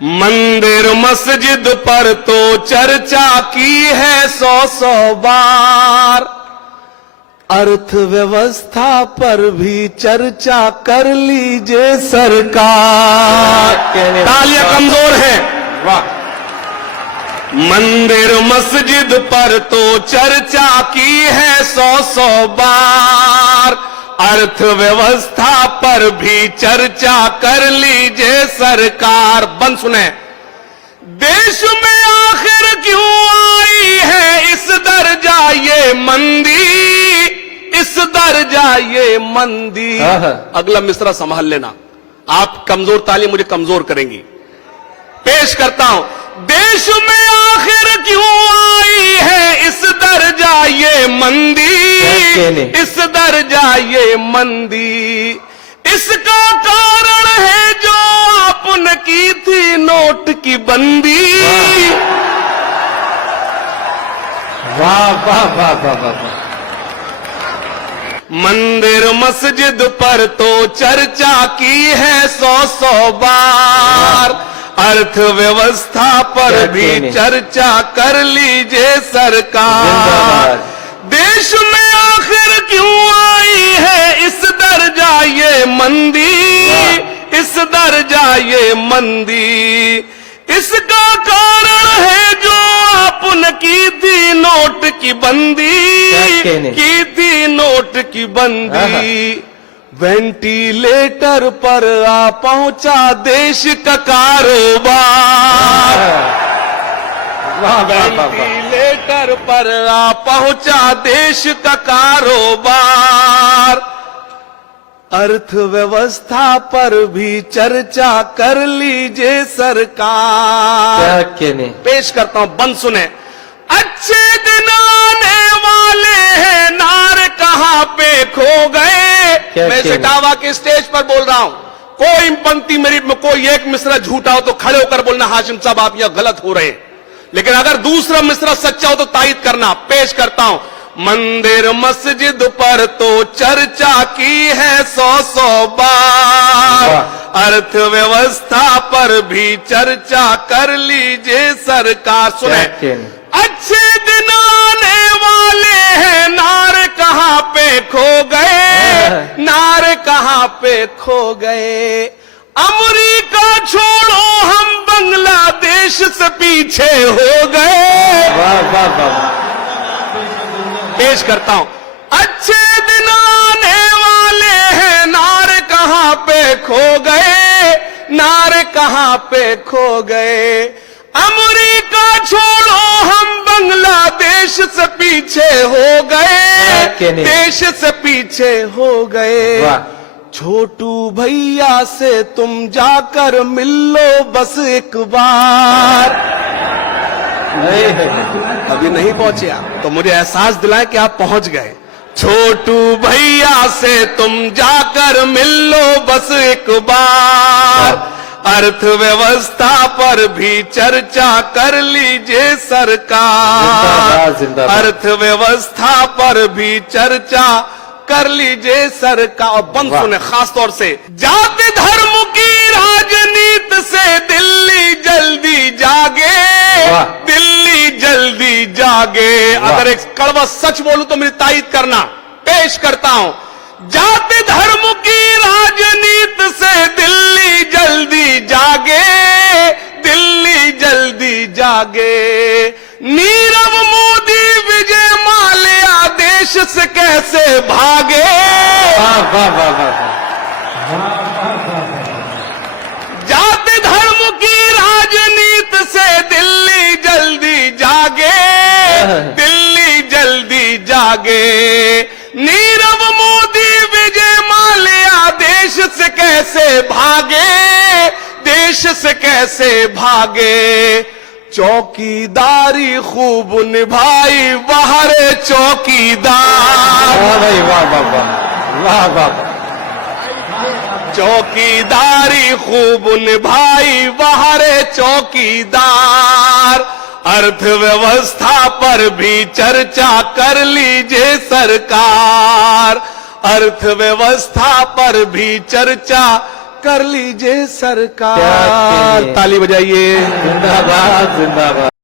मंदिर मस्जिद पर तो चर्चा की है 100 बार, अर्थव्यवस्था पर भी चर्चा कर लीजिए सरकार। तालियां कमजोर है। वाह। मंदिर मस्जिद पर तो चर्चा की है 100 बार, अर्थव्यवस्था पर भी चर्चा कर लीजिए सरकार। बंद सुने। देश में आखिर क्यों आई है इस दर्जा ये मंदी, इस दर्जा ये मंदी। अगला मिसरा संभाल लेना, आप कमजोर ताली मुझे कमजोर करेंगी। पेश करता हूं। देश में आखिर क्यों आई है इस दर्जा ये मंदी, इस दर्जा ये मंदी। इसका कारण है जो आपने की थी नोट की बंदी। वाह वाह वाह वाह वाह। मंदिर मस्जिद पर तो चर्चा की है 100 बार, अर्थव्यवस्था पर भी चर्चा कर लीजिए सरकार। देश में आखिर क्यों आई है इस दर्जा ये मंदी, इस दर्जा ये मंदी। इसका कारण है जो आपने की थी नोट की बंदी, की थी नोट की बंदी। वेंटिलेटर पर आ पहुंचा देश का कारोबार। वेंटिलेटर पर आ पहुंचा देश का कारोबार, अर्थव्यवस्था पर भी चर्चा कर लीजिए सरकार। पेश करता हूं, बंद सुने। अच्छे दिन आने वाले हैं, नार कहां पे खो गए। मैं इटावा के स्टेज पर बोल रहा हूं, कोई पंक्ति मेरी में कोई एक मिसरा झूठा हो तो खड़े होकर बोलना हाशिम साहब आप यहां गलत हो रहे हैं, लेकिन अगर दूसरा मिसरा सच्चा हो तो तायीद करना। पेश करता हूं। मंदिर मस्जिद पर तो चर्चा की है 100 बार, अर्थव्यवस्था पर भी चर्चा कर लीजिए सरकार। सुने। अच्छे दिन आने वाले हैं, नारे कहां पे खो गए, नारे कहां पे खो गए। अमेरिका छोड़ो हम बांग्लादेश से पीछे हो गए। वाह वाह वाह। पेश करता हूं। अच्छे दिन आने वाले हैं, नारे कहां पे खो गए, नारे कहां पे खो गए। अमेरिका छोड़ो हम बांग्लादेश से पीछे हो गए, देश से पीछे हो गए। छोटू भैया से तुम जाकर मिल लो बस एक बार। अभी नहीं पहुंचे आप, तो मुझे एहसास दिलाए कि आप पहुंच गए। छोटू भैया से तुम जाकर मिल लो बस एक बार, अर्थव्यवस्था पर भी चर्चा कर लीजिए सरकार। अर्थव्यवस्था पर भी चर्चा कर लीजिए सरकार। बंद सुने खास तौर से। जाति धर्म की राजनीति से दिल्ली जल्दी जागे, दिल्ली जल्दी जागे। अगर एक कड़वा सच बोलूं तो मेरी तायीद करना। पेश करता हूं। जाति धर्म की राजनीति से दिल्ली जल्दी जागे, दिल्ली जल्दी जागे। नीरव मोदी विजय माल्या देश से कैसे भागे। जाति धर्म की राजनीति से दिल्ली जल्दी जागे, दिल्ली जल्दी जागे। नीरव मोदी विजय माल्या देश से कैसे भागे, देश से कैसे भागे। चौकीदारी खूब निभाई बाहर चौकीदार। वाह वाह वाह वाह। चौकीदारी खूब निभाई बाहर चौकीदार, अर्थव्यवस्था पर भी चर्चा कर लीजिए सरकार। अर्थव्यवस्था पर भी चर्चा कर लीजिए क्या सरकार। कहने? ताली बजाइए। जिंदाबाद जिंदाबाद।